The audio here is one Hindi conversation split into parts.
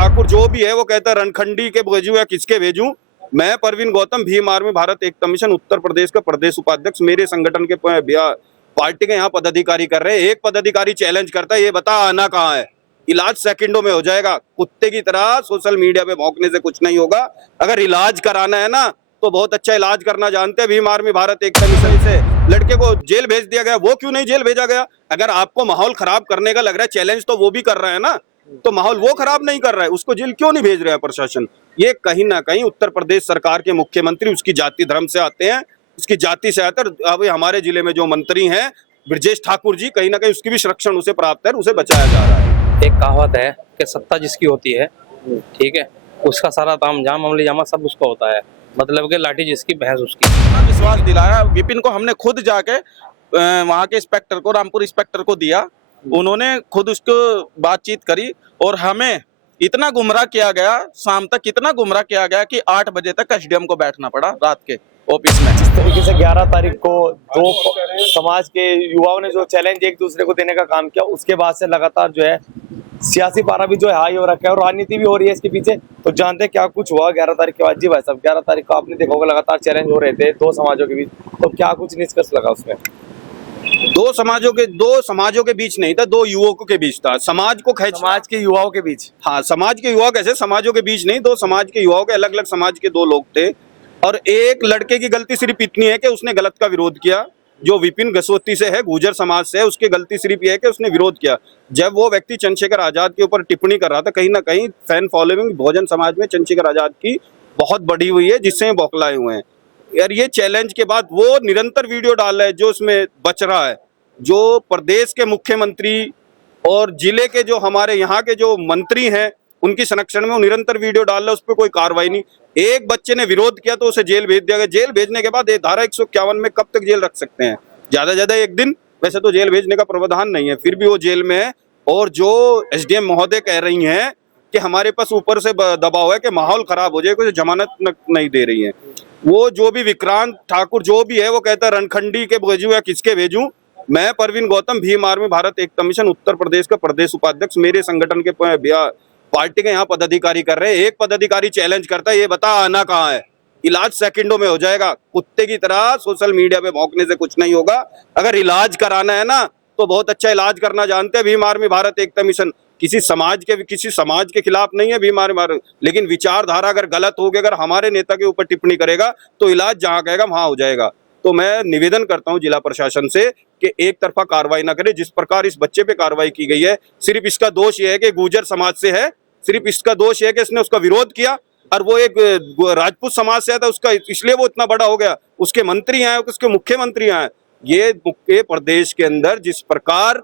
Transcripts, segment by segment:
ठाकुर जो भी है वो कहता है रणखंडी के भेजूं या किसके भेजूं। मैं परवीन गौतम, भीम आर्मी भारत एकता मिशन उत्तर प्रदेश का प्रदेश उपाध्यक्ष, मेरे संगठन के पार्टी के यहाँ पदाधिकारी कर रहे हैं। एक पदाधिकारी चैलेंज करता है, ये बता आना कहाँ है। इलाज सेकंडों में हो जाएगा। कुत्ते की तरह सोशल मीडिया पे भौंकने से कुछ नहीं होगा। अगर इलाज कराना है ना तो बहुत अच्छा इलाज करना जानते हैं। भीम आर्मी भारत एकता मिशन से लड़के को जेल भेज दिया गया, वो क्यों नहीं जेल भेजा गया? अगर आपको माहौल खराब करने का लग रहा है, चैलेंज तो वो भी कर रहा है ना, तो माहौल वो खराब नहीं कर रहा है, उसको जेल क्यों नहीं भेज रहा है प्रशासन? ये कहीं ना कहीं उत्तर प्रदेश सरकार के मुख्यमंत्री उसकी जाति धर्म से आते हैं, उसकी जाति से आते हैं। अभी हमारे जिले में जो मंत्री हैं ब्रजेश ठाकुर जी, कहीं ना कहीं उसकी भी संरक्षण उसे प्राप्त है, उसे बचाया जा रहा है। एक कहावत है कि सत्ता जिसकी होती है, ठीक है, उसका सारा तामझाम अमली जामा सब उसका होता है। मतलब कि लाठी जिसकी भैंस उसकी। विश्वास दिलाया विपिन को, हमने खुद जाके वहाँ के इंस्पेक्टर को, रामपुर इंस्पेक्टर को दिया, उन्होंने खुद उसको बातचीत करी और हमें इतना गुमराह किया गया, शाम तक इतना गुमराह किया गया कि 8 बजे तक एसडीएम को बैठना पड़ा रात के ऑफिस में। जिस तरीके से 11 तारीख को दो समाज के युवाओं ने जो चैलेंज एक दूसरे को देने का काम किया, उसके बाद से लगातार जो है सियासी पारा भी जो है हाई हो रखा है और राजनीति भी हो रही है इसके पीछे। तो जानते हैं क्या कुछ हुआ 11 तारीख के बाद? जी भाई साहब, 11 तारीख को आपने देखा होगा लगातार चैलेंज हो रहे थे दो समाजों के बीच, तो क्या कुछ निष्कर्ष लगा उसमें? दो समाजों के बीच नहीं था, दो युवकों के बीच था। समाज को समाज के युवाओं के बीच। हाँ, समाज के युवा कैसे, समाजों के बीच नहीं, दो समाज के युवाओं के, अलग अलग समाज के दो लोग थे। और एक लड़के की गलती सिर्फ इतनी है कि उसने गलत का विरोध किया, जो विपिन गसोती से है, गुर्जर समाज से है, उसकी गलती सिर्फ यह है कि उसने विरोध किया। जब वो व्यक्ति चंद्रशेखर आजाद के ऊपर टिप्पणी कर रहा था, कहीं ना कहीं फैन फॉलोइंग बहुजन समाज में चंद्रशेखर आजाद की बहुत बढ़ी हुई है, जिससे बौखलाए हुए हैं यार। ये चैलेंज के बाद वो निरंतर वीडियो डाल रहा है, जो उसमें बच रहा है, जो प्रदेश के मुख्यमंत्री और जिले के जो हमारे यहाँ के जो मंत्री हैं उनकी संरक्षण में वो निरंतर वीडियो डाल रहा है, उस पर कोई कार्रवाई नहीं। एक बच्चे ने विरोध किया तो उसे जेल भेज दिया गया। जेल भेजने के बाद धारा 151 में कब तक जेल रख सकते हैं? ज्यादा ज्यादा 1 दिन, वैसे तो जेल भेजने का प्रावधान नहीं है, फिर भी वो जेल में है। और जो एसडीएम महोदय कह रही हैं कि हमारे पास ऊपर से दबाव है कि माहौल खराब हो जाए, कुछ जमानत नहीं दे रही है। वो जो भी विक्रांत ठाकुर जो भी है वो कहता है रणखंडी के भेजूं या किसके भेजूं। मैं परवीन गौतम, भीम आर्मी भारत एकता मिशन उत्तर प्रदेश का प्रदेश उपाध्यक्ष, मेरे संगठन के पार्टी के यहाँ पदाधिकारी कर रहे हैं। एक पदाधिकारी चैलेंज करता है, ये बता आना कहाँ है। इलाज सेकंडों में हो जाएगा। कुत्ते की तरह सोशल मीडिया पे भौंकने से कुछ नहीं होगा। अगर इलाज कराना है ना तो बहुत अच्छा इलाज करना जानते हैं। भीम आर्मी भारत एकता मिशन किसी समाज के खिलाफ नहीं है भीम आर्मी, लेकिन विचारधारा अगर गलत होगी, अगर हमारे नेता के ऊपर टिप्पणी करेगा तो इलाज जहाँ कहेगा वहां हो जाएगा। तो मैं निवेदन करता हूं जिला प्रशासन से कि एक तरफा कार्रवाई ना करे। जिस प्रकार इस बच्चे पे कार्रवाई की गई है, सिर्फ इसका दोष ये है कि गुर्जर समाज से है, सिर्फ इसका दोष है कि इसने उसका विरोध किया, और वो एक राजपूत समाज से आता उसका, इसलिए वो इतना बड़ा हो गया। उसके मंत्री आए, उसके मुख्यमंत्री आए। ये प्रदेश के अंदर जिस प्रकार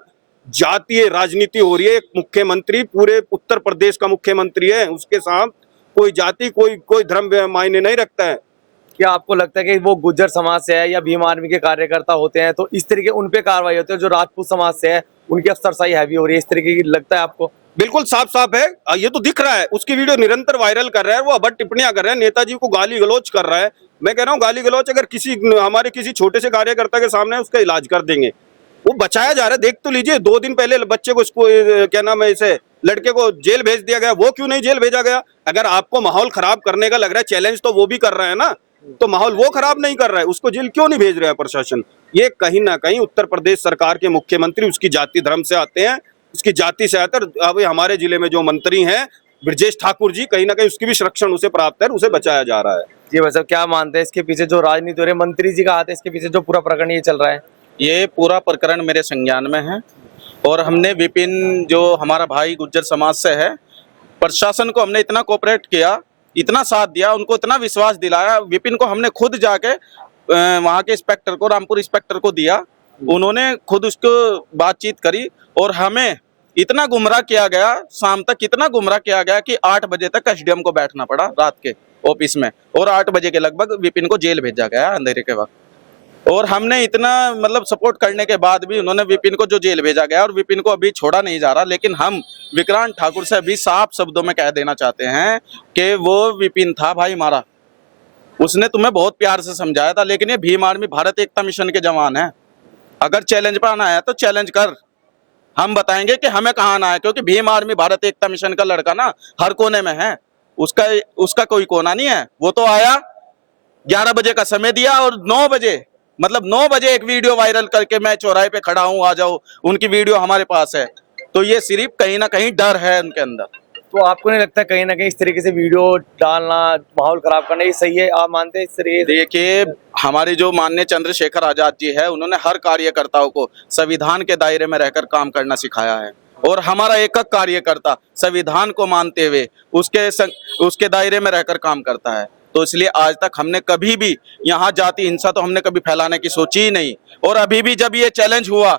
जातीय राजनीति हो रही है, एक मुख्यमंत्री पूरे उत्तर प्रदेश का मुख्यमंत्री है, उसके साथ कोई जाति कोई धर्म मायने नहीं रखता है। क्या आपको लगता है कि वो गुर्जर समाज से है या भीम आर्मी के कार्यकर्ता होते हैं तो इस तरीके उन पे कार्रवाई होती है? जो राजपूत समाज से है उनकी अफसरशाही हैवी हो रही है, इस तरीके की लगता है आपको? बिल्कुल साफ साफ है, ये तो दिख रहा है। उसकी वीडियो निरंतर वायरल कर रहा है, वो अभद्र टिप्पणियां कर रहा है, नेताजी को गाली गलौज कर रहा है। मैं कह रहा हूँ गाली गलौज अगर हमारे किसी छोटे से कार्यकर्ता के सामने उसका इलाज कर देंगे, वो बचाया जा रहा है। देख तो लीजिए, 2 दिन पहले बच्चे को क्या नाम है, इसे लड़के को जेल भेज दिया गया, वो क्यों नहीं जेल भेजा गया? अगर आपको माहौल खराब करने का लग रहा है, चैलेंज तो वो भी कर रहा है ना, तो माहौल वो खराब नहीं कर रहा है, उसको जेल क्यों नहीं भेज रहा है प्रशासन? ये कहीं ना कहीं उत्तर प्रदेश सरकार के मुख्यमंत्री उसकी जाति धर्म से आते हैं, उसकी जाति से आते हैं। अभी हमारे जिले में जो मंत्री हैं ब्रजेश ठाकुर जी, कहीं ना कहीं उसकी भी संरक्षण उसे प्राप्त है, उसे बचाया जा रहा है। जी भाई साहब, क्या मानते हैं इसके पीछे जो राजनीति हो रही है, मंत्री जी का हाथ है इसके पीछे, जो पूरा प्रकरण ये चल रहा है? ये पूरा प्रकरण मेरे संज्ञान में है और हमने विपिन जो हमारा भाई गुर्जर समाज से है, प्रशासन को हमने इतना कोऑपरेट किया, इतना साथ दिया, उनको इतना विश्वास दिलाया। विपिन को हमने खुद जाके वहाँ के इंस्पेक्टर को, रामपुर इंस्पेक्टर को दिया, उन्होंने खुद उसको बातचीत करी और हमें इतना गुमराह किया गया, शाम तक इतना गुमराह किया गया कि 8 बजे तक एसडीएम को बैठना पड़ा रात के ऑफिस में, और 8 बजे के लगभग विपिन को जेल भेजा गया अंधेरे के वक्त। और हमने इतना मतलब सपोर्ट करने के बाद भी उन्होंने विपिन को जो जेल भेजा गया, और विपिन को अभी छोड़ा नहीं जा रहा। लेकिन हम विक्रांत ठाकुर से अभी साफ शब्दों में कह देना चाहते हैं कि वो विपिन था भाई हमारा, उसने तुम्हें बहुत प्यार से समझाया था, लेकिन ये भीम आर्मी भारत एकता मिशन के जवान है। अगर चैलेंज पर आना है तो चैलेंज कर, हम बताएंगे कि हमें कहाँ आना है, क्योंकि भीम आर्मी भारत एकता मिशन का लड़का ना हर कोने में है, उसका उसका कोई कोना नहीं है। वो तो आया 11 बजे का समय दिया और 9 बजे, मतलब 9 बजे एक वीडियो वायरल करके मैं चौराहे पे खड़ा हूँ, आ जाओ, उनकी वीडियो हमारे पास है। तो ये सिर्फ कहीं ना कहीं डर है उनके अंदर। तो आपको नहीं लगता कहीं ना कहीं इस तरीके से वीडियो डालना, माहौल खराब करना, ये सही है? आप मानते हैं इस तरीके से? देखिए, हमारे जो माननीय चंद्रशेखर आजाद जी है, उन्होंने हर कार्यकर्ताओं को संविधान के दायरे में रहकर काम करना सिखाया है, और हमारा एक एक कार्यकर्ता संविधान को मानते हुए उसके दायरे में रहकर काम करता है। तो इसलिए आज तक हमने कभी भी यहाँ जाति हिंसा तो हमने कभी फैलाने की सोची ही नहीं। और अभी भी जब ये चैलेंज हुआ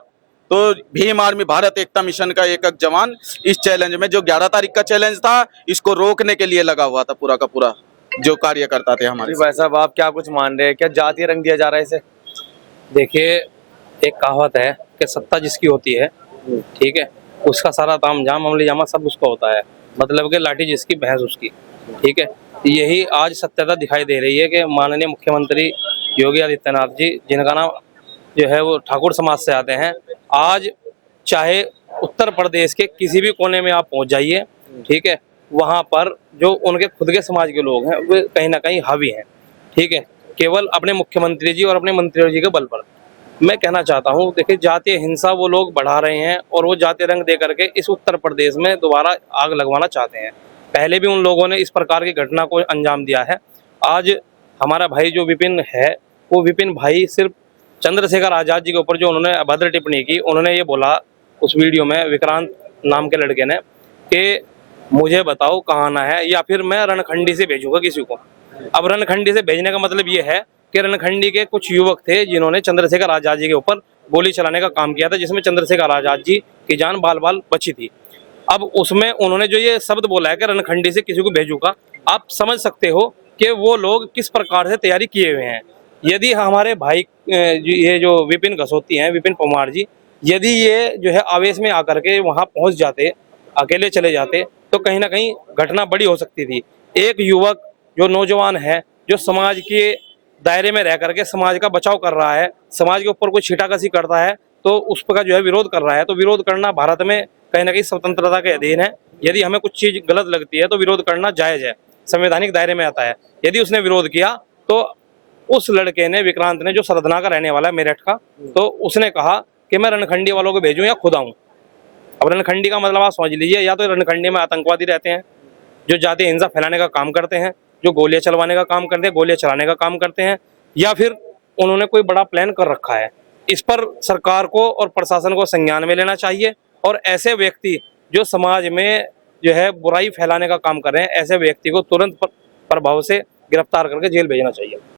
तो भीम आर्मी भारत एकता मिशन का एक एक जवान इस चैलेंज में, जो 11 तारीख का चैलेंज था, इसको रोकने के लिए लगा हुआ था, पूरा का पूरा जो कार्यकर्ता थे हमारे। जी भाई साहब, आप क्या कुछ मान रहे हैं? क्या जातीय रंग दिया जा रहा है इसे? देखिए, एक कहावत है कि सत्ता जिसकी होती है, ठीक है, उसका सारा ताम झाम अमली जामा सब उसका होता है। मतलब कि लाठी जिसकी भैंस उसकी, ठीक है। यही आज सत्यता दिखाई दे रही है कि माननीय मुख्यमंत्री योगी आदित्यनाथ जी, जिनका नाम जो है वो ठाकुर समाज से आते हैं, आज चाहे उत्तर प्रदेश के किसी भी कोने में आप पहुंच जाइए, ठीक है, वहां पर जो उनके खुद के समाज के लोग हैं वो कहीं ना कहीं हावी हैं, ठीक है, केवल अपने मुख्यमंत्री जी और अपने मंत्री जी के बल पर। मैं कहना चाहता हूं, देखिए, जातीय हिंसा वो लोग बढ़ा रहे हैं और वो जातीय रंग दे करके इस उत्तर प्रदेश में दोबारा आग लगवाना चाहते हैं। पहले भी उन लोगों ने इस प्रकार की घटना को अंजाम दिया है। आज हमारा भाई जो विपिन है, वो विपिन भाई सिर्फ चंद्रशेखर आजाद जी के ऊपर जो उन्होंने अभद्र टिप्पणी की, उन्होंने ये बोला उस वीडियो में, विक्रांत नाम के लड़के ने, कि मुझे बताओ कहाँ आना है या फिर मैं रणखंडी से भेजूंगा किसी को। अब रणखंडी से भेजने का मतलब ये है कि रणखंडी के कुछ युवक थे जिन्होंने चंद्रशेखर आजाद जी के ऊपर गोली चलाने का काम किया था, जिसमें चंद्रशेखर आजाद जी की जान बाल बाल बची थी। अब उसमें उन्होंने जो ये शब्द बोला है कि रणखंडी से किसी को भेजूंगा, आप समझ सकते हो कि वो लोग किस प्रकार से तैयारी किए हुए हैं। यदि हमारे भाई ये जो विपिन गसोती हैं, विपिन परमार जी, यदि ये जो है आवेश में आकर के वहां पहुंच जाते, अकेले चले जाते, तो कहीं ना कहीं घटना बड़ी हो सकती थी। एक युवक जो नौजवान है, जो समाज के दायरे में रह करके समाज का बचाव कर रहा है, समाज के ऊपर कोई छीटाकशी करता है तो उस पर जो है विरोध कर रहा है, तो विरोध करना भारत में कहीं ना कहीं स्वतंत्रता के अधीन है। यदि हमें कुछ चीज गलत लगती है तो विरोध करना जायज है, संवैधानिक दायरे में आता है। यदि उसने विरोध किया तो उस लड़के ने, विक्रांत ने, जो सरदना का रहने वाला है, मेरठ का, तो उसने कहा कि मैं रणखंडी वालों को भेजूं या खुद आऊं। अब रणखंडी का मतलब आप समझ लीजिए, या तो रणखंडी में आतंकवादी रहते हैं जो जातीय हिंसा फैलाने का काम करते हैं, जो गोलियां चलवाने का काम करते हैं, गोलियां चलाने का काम करते हैं, या फिर उन्होंने कोई बड़ा प्लान कर रखा है। इस पर सरकार को और प्रशासन को संज्ञान में लेना चाहिए और ऐसे व्यक्ति जो समाज में जो है बुराई फैलाने का काम कर रहे हैं, ऐसे व्यक्ति को तुरंत प्रभाव से गिरफ्तार करके जेल भेजना चाहिए।